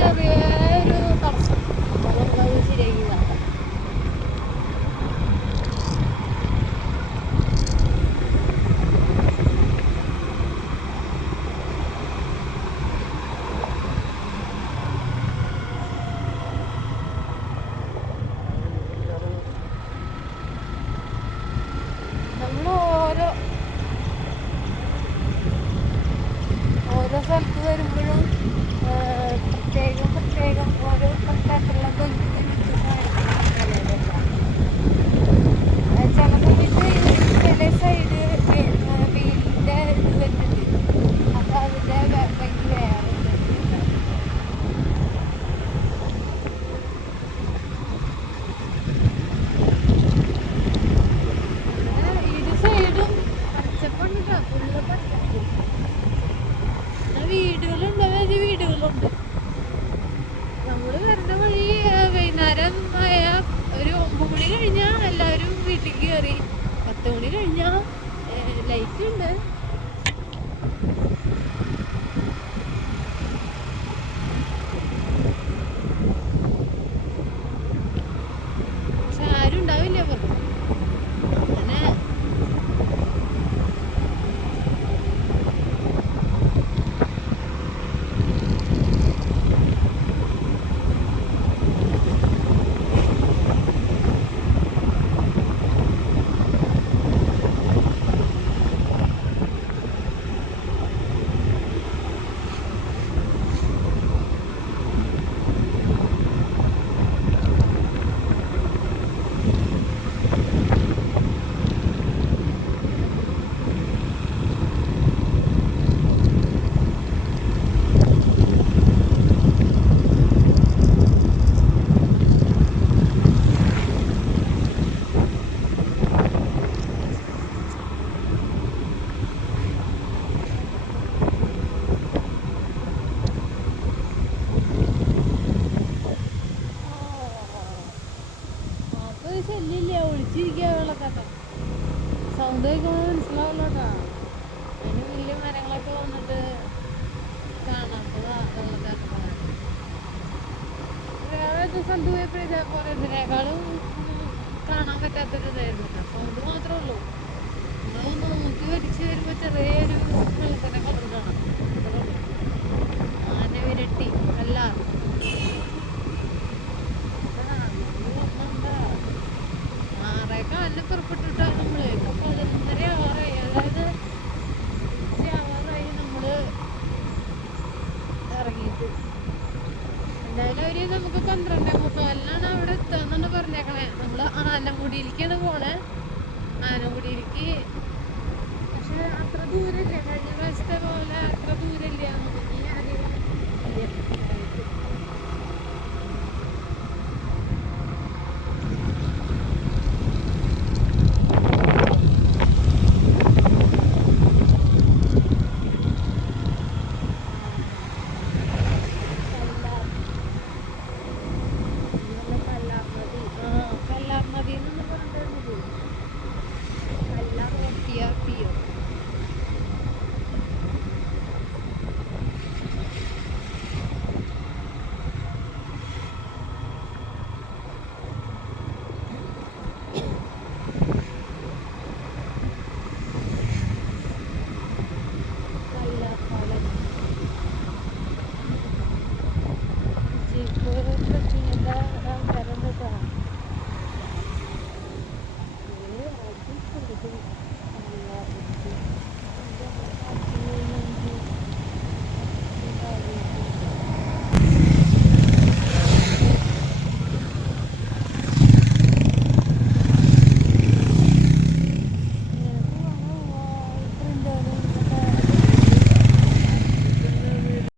这边。Welcome. കേട്ടോ. സൗണ്ടൊക്കെ അതിന് വലിയ മരങ്ങളൊക്കെ വന്നിട്ട് കാണാത്തതാ വെള്ളച്ചാട്ടം ഇതിനേക്കാളും കാണാൻ പറ്റാത്തൊരു ഇതായിരുന്നു അപ്പൊ അത് മാത്രമല്ലോ നമ്മളൊന്ന് നോക്കി വരിച്ച് ചെറിയ ആനക്കുടിയിലേക്കാണ് പോണേ. ആനക്കുടിയിലേക്ക് പക്ഷെ അത്ര ദൂരമില്ല കഴിഞ്ഞ പ്രാവശ്യത്തെ പോലെ അത്ര ദൂരം